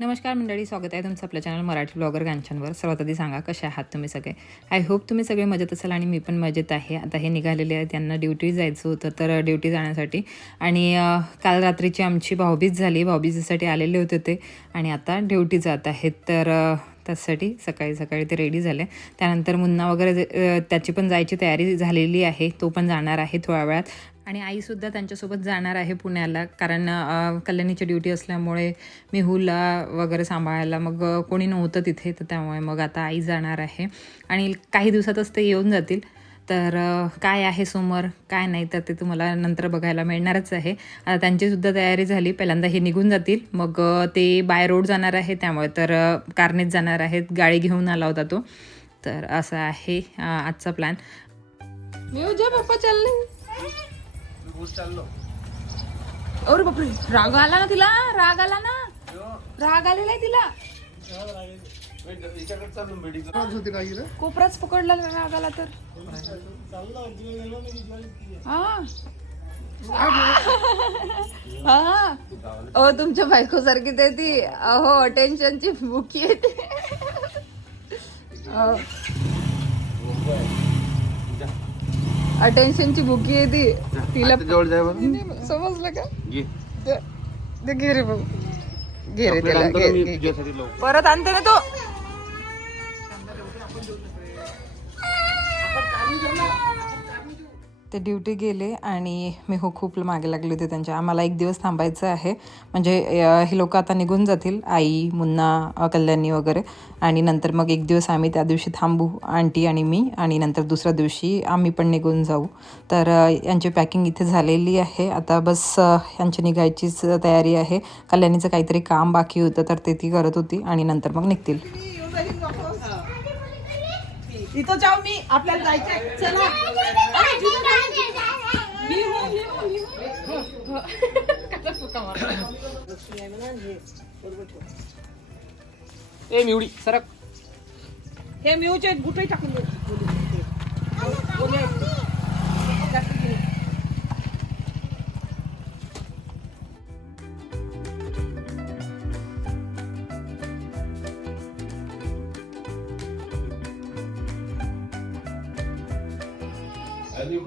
नमस्कार मंडळी, स्वागत आहे तुमचं आपल्या चॅनल मराठी ब्लॉगर गांचनवर. सर्वात आधी सांगा कसे आहात तुम्ही सगळे. आय होप तुम्ही सगळे मजेत असाल आणि मी पण मजेत आहे. आता हे निघालेले आहेत, त्यांना ड्युटी जायचं होतं तर ड्युटी जाण्यासाठी. आणि काल रात्रीची आमची भाऊबीज झाली, भाऊबीजेसाठी आलेले होते ते आणि आता ड्युटी जात आहेत. तर त्यासाठी सकाळी सकाळी ते रेडी झाले. त्यानंतर मुन्ना वगैरे त्याची पण जायची तयारी झालेली आहे, तो पण जाणार आहे थोड्या वेळात. आणि आईसुद्धा त्यांच्यासोबत जाणार आहे पुण्याला, कारण कल्याणीची ड्युटी असल्यामुळे मेहूला वगैरे सांभाळायला मग कोणी नव्हतं तिथे, तर त्यामुळे मग आता आई जाणार आहे आणि काही दिवसातच ते येऊन जातील. तर काय आहे समोर काय नाही तर ते तुम्हाला नंतर बघायला मिळणारच आहे. आता त्यांचीसुद्धा तयारी झाली, पहिल्यांदा हे निघून जातील, मग ते बाय रोड जाणार आहे, त्यामुळे तर कारनेच जाणार आहेत. गाडी घेऊन आला होता तो. तर असं आहे आजचा प्लॅन. मी उद्या पप्पा चालले. अरे बापरे, राग आला ना तिला, राग आला ना, राग आलेला आहे तिला. कोपराच पकडला राग आला तर. हा तुमच्या बायको सारखी ते ती, अहो टेन्शनची भुकी येते. अटेन्शनची भुकी आहे ती, तिला समजलं का. घे रे भाऊ, घे रे त्याला, परत आणते ना तो. ते ड्युटी गेले आणि मी खूप मागे लागले होते त्यांच्या. आम्हाला एक दिवस थांबायचं आहे, म्हणजे हे लोक आता निघून जातील, आई, मुन्ना, कल्याणी वगैरे, आणि नंतर मग एक दिवस आम्ही त्या दिवशी थांबू, आंटी आणि मी, आणि नंतर दुसऱ्या दिवशी आम्ही पण निघून जाऊ. तर यांची पॅकिंग इथे झालेली आहे. आता बस यांची निघायचीच तयारी आहे. कल्याणीचं काहीतरी काम बाकी होतं तर ते ती करत होती आणि नंतर मग निघतील. इथं जाऊ मी, आपल्याला जायचंय. चला ए मिवडी सरक. हे म्यूचे गुटे टाकून दे.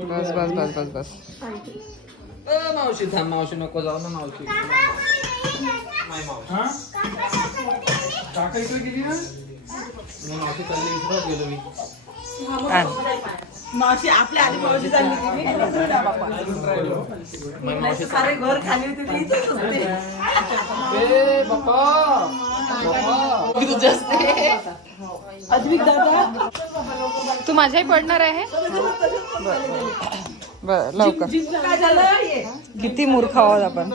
बस बस बस बस बस. मावशी थांब, मावशी नको जाऊ ना मावशी. मावशी चालली, इकडं गेलो मी. मावशी आपल्या आधी मावशी चालली होती, सारे घर खाली होते ते इथेच होते. ए बाप्पा, अद्विक दादा, तू माझ्याही पडणार आहे. बर लवकर. काय झालं. किती मूर्ख आहोत आपण.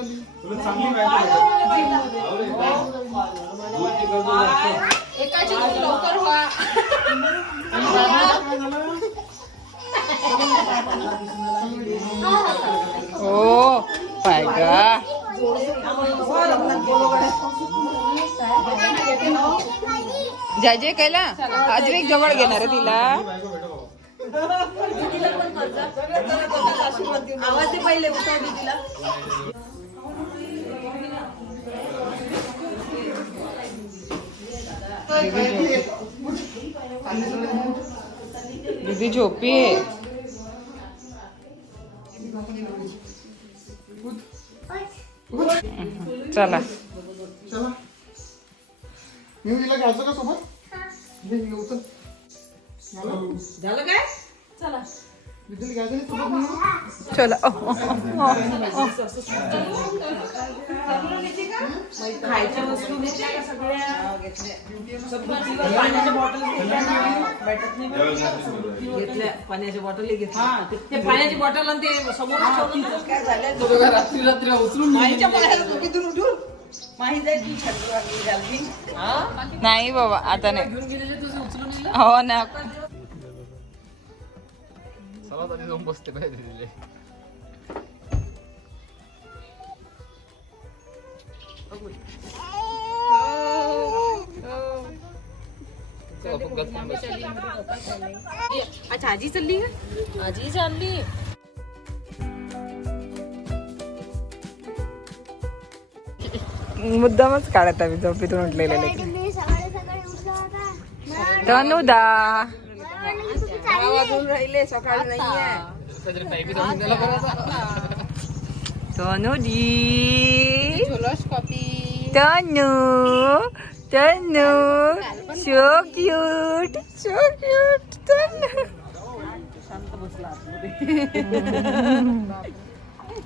एकाची लवकर व्हा. ओ पाय गा. जय जय केला. अद्विक जवळ घेणार आहे तिला. आवाज दे पहिले, उठवली तिला. दीदी झोपी आहे. चला झालं काय. चला चला. खायच्या वस्तू घेतल्या का सगळ्या. पाण्याच्या बॉटल घेतल्या, पाण्याच्या बॉटल घेतल्या. ते पाण्याची बॉटल आणि ते समोर काय झालं. रात्री रात्री उचलून माहीच्या तिथून उठून माही जायची घालती. नाही बाबा आता नाही. हो ना. सर्वात आधी जाऊन बसते पाहिजे तिथे. अच्छा आजी चालली का. आजी चालली. मुद्दामच काढत आम्ही झोपेतून उठलेले मी सकाळी सकाळी उठलो होता. तनुदा राहिले सकाळी नाहीये. तनुजी Tanu Tanu so cute Tanu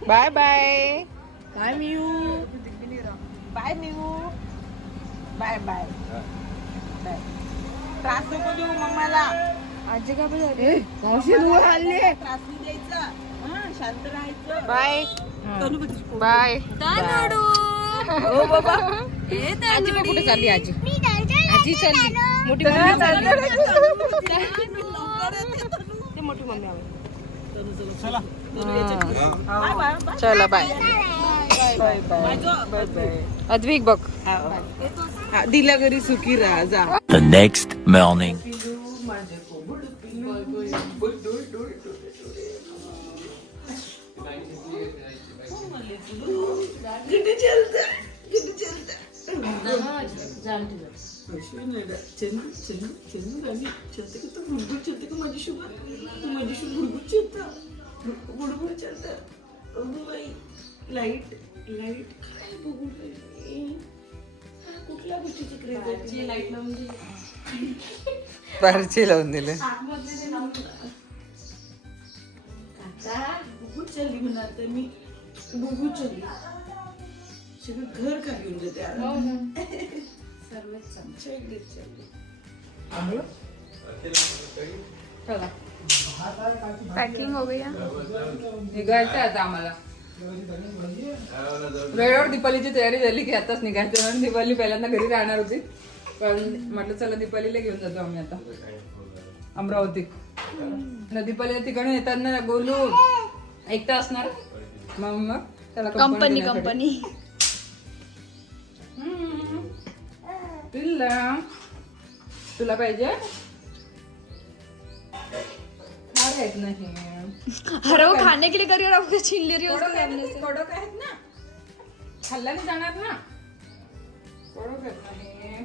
bye bye bye मियू बाय मियू बाय बाय बाय. त्रास नको देऊ मम्माला. आजी का बरं त्रास नाही द्यायचा. शांत राहायचं. बाय बाय हो बाबा. आजी कुठे चालली? आजी आजी चालली. मोठी मम्मी मोठी मम्मी चला बाय अद्विक बघ दिला घरी सुखी राहा जा. The next morning. Light light काय बघू कुठल्या गोष्टीची क्रेज लाईट लावून बाहेरची लावून दिले बुगूट चालली म्हणा तर मी बुगूट चालली सगळं घर का घेऊन जाते पॅकिंग हो गया निघायचं आता आम्हाला वेळेवर दीपालीची तयारी झाली की आताच निघायचं म्हणून दीपाली पहिल्यांदा घरी राहणार होती पण म्हटलं चला दीपालीला घेऊन जातो आम्ही आता अमरावती दीपालीला तिकडून येताना गोलू एकटा असणार मग त्याला कंपनी पिल्ला तुला पाहिजे खात नाही अरे वो खाने के लिए करियर आपको छीन ले रही हो कडक आहेत ना खाल्ल्याने जाणार ना कडक आहेत नाही.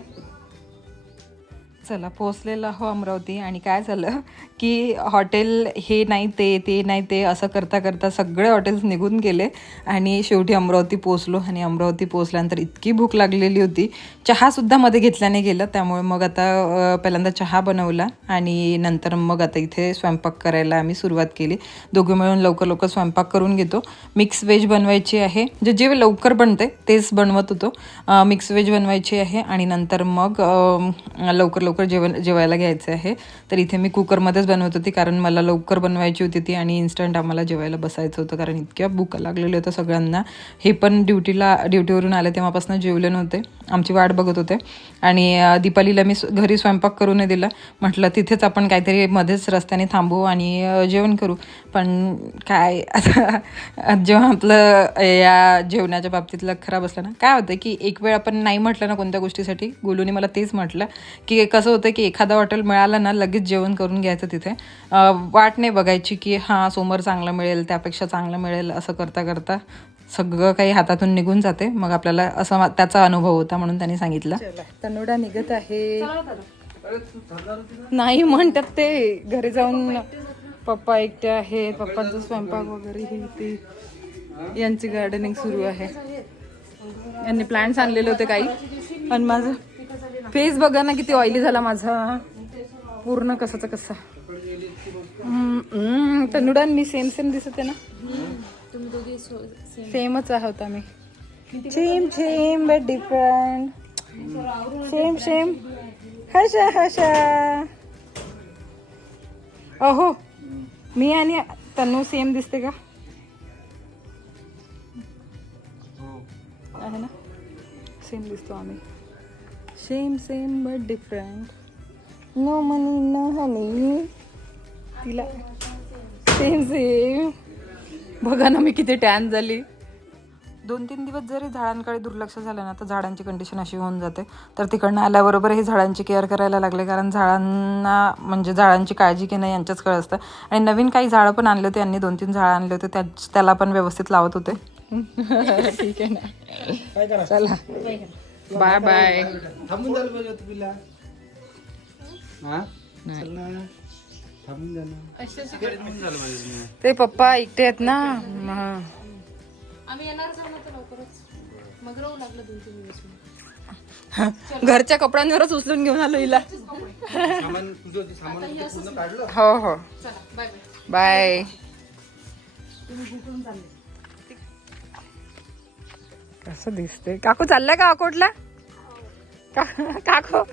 चला पोचलेलं हो अमरावती आणि काय झालं की हॉटेल हे नाही ते नाही ते असं करता करता सगळे हॉटेल्स निघून गेले आणि शेवटी अमरावती पोचलो आणि अमरावती पोचल्यानंतर इतकी भूक लागलेली होती चहासुद्धा मध्ये घेतल्याने गेलं त्यामुळे मग आता पहिल्यांदा चहा बनवला आणि नंतर मग आता इथे स्वयंपाक करायला आम्ही सुरुवात केली दोघे मिळून लवकर स्वयंपाक करून घेतो मिक्स व्हेज बनवायची आहे जे लवकर बनते तेच बनवत होतो मिक्स व्हेज बनवायची आहे आणि नंतर मग लवकर जेवायला घ्यायचं आहे तर इथे मी कुकरमध्येच बनवत होती कारण मला लवकर बनवायची होती ती आणि इन्स्टंट आम्हाला जेवायला बसायचं होतं कारण इतक्या भूक लागलेली होतं सगळ्यांना हे पण ड्युटीवरून आले तेव्हापासून जेवले नव्हते आमची वाट बघत होते आणि दीपालीला मी घरी स्वयंपाक करू नाही दिला म्हटलं तिथेच आपण काहीतरी मध्येच रस्त्याने थांबू आणि जेवण करू पण काय आता जेव्हा आपलं या जेवणाच्या बाबतीतलं खराब असलं ना काय होतं की एक वेळ आपण नाही म्हटलं ना कोणत्या गोष्टीसाठी गोलूने मला तेच म्हटलं की कसं होतं की एखादा हॉटेल मिळालं ना लगेच जेवण करून घ्यायचं तिथे वाट नाही बघायची की हां समोर चांगलं मिळेल त्यापेक्षा चांगलं मिळेल असं करता करता सगळं काही हातातून निघून जाते मग आपल्याला असं त्याचा अनुभव होता म्हणून त्यांनी सांगितलं तनुडा निघत आहे नाही म्हणतात ते घरी जाऊन पप्पा एकटे आहेत पप्पांचा स्वयंपाक वगैरे हे ते यांची गार्डनिंग सुरू आहे यांनी प्लांट्स आणलेले होते काही आणि माझं फेस बघा ना किती ऑइली झाला माझा पूर्ण कसाचा कसा तनुडा मी सेम दिसते ना सेमच आहोत आम्ही same but different same hush अहो मी आणि तनु सेम दिसते का आहे ना सेम दिसतो आम्ही same but different no money no honey तिला सेम बघा ना मी किती टॅन झाली 2-3 दिवस जरी झाडांकडे दुर्लक्ष झालं ना तर झाडांची कंडिशन अशी होऊन जाते तर तिकडनं आल्याबरोबर हे झाडांची केअर करायला लागले कारण झाडांना म्हणजे झाडांची काळजी घेणं यांच्याच कळ असतं आणि नवीन काही झाडं पण आणले होते यांनी 2-3 झाडं आणले होते त्याला पण व्यवस्थित लावत होते ठीक आहे ना, चला बाय बाय. थांबून जायला पाहिजे होतं पिला. हा चल ना, थांबून जा ना. थांबून जायला पाहिजे तुम्ही. ते पप्पा एकटे आहेत ना. आम्ही येणार ना तर लवकरच, मग राहू लागलं 2-3 दिवस. घरच्या कपड्यांवरच उचलून घेऊन आलो हिला. सामान तुझं ते सामान ते पूर्ण काढलं. हो हो चला बाय बाय. बाय. कसं दिसते काकू, चाललाय का अकोटला? काकू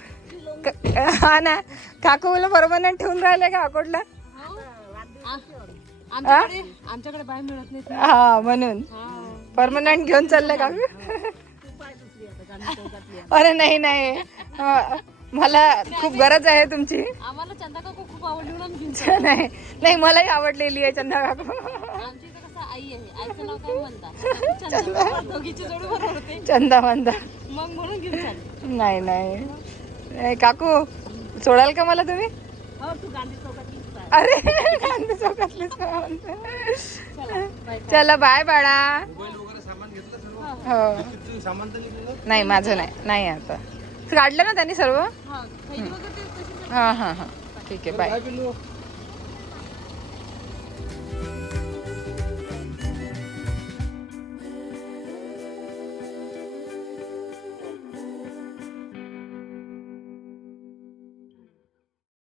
हा ना, काकू मला परमनंट ठेवून राहिले का अकोटला? आमच्याकडे बाय मिळत नाही. हा म्हणून परमनंट घेऊन चाललंय काकू. अरे नाही नाही, मला खूप गरज आहे तुमची. आम्हाला चंदा काकू खूप आवडली म्हणून घेऊन. नाही नाही, मलाही आवडलेली आहे चंदा काकू. आमच्या इथं कसं आई आहे, आईचं नाव काय म्हणता? चंदा. दोघीची जोडी बरोबर होते चंदा म्हणता. मग म्हणून घेऊन चालली. नाही नाही नाही, काकू सोडाल का मला तुम्ही? हो, तू गांधी चौकातली आहे. अरे गांधी चौकातलीच चला बाय बाळा. मोबाईल वगैरे सामान घेतलं सर्व. हो तुझं सामान तर निघलं. नाही, माझं नाही आता काढलं ना त्यांनी सर्व. हा, थैली वगैरे ते तशी. हा हा हा ठीक आहे, बाय. काय पिल्लू?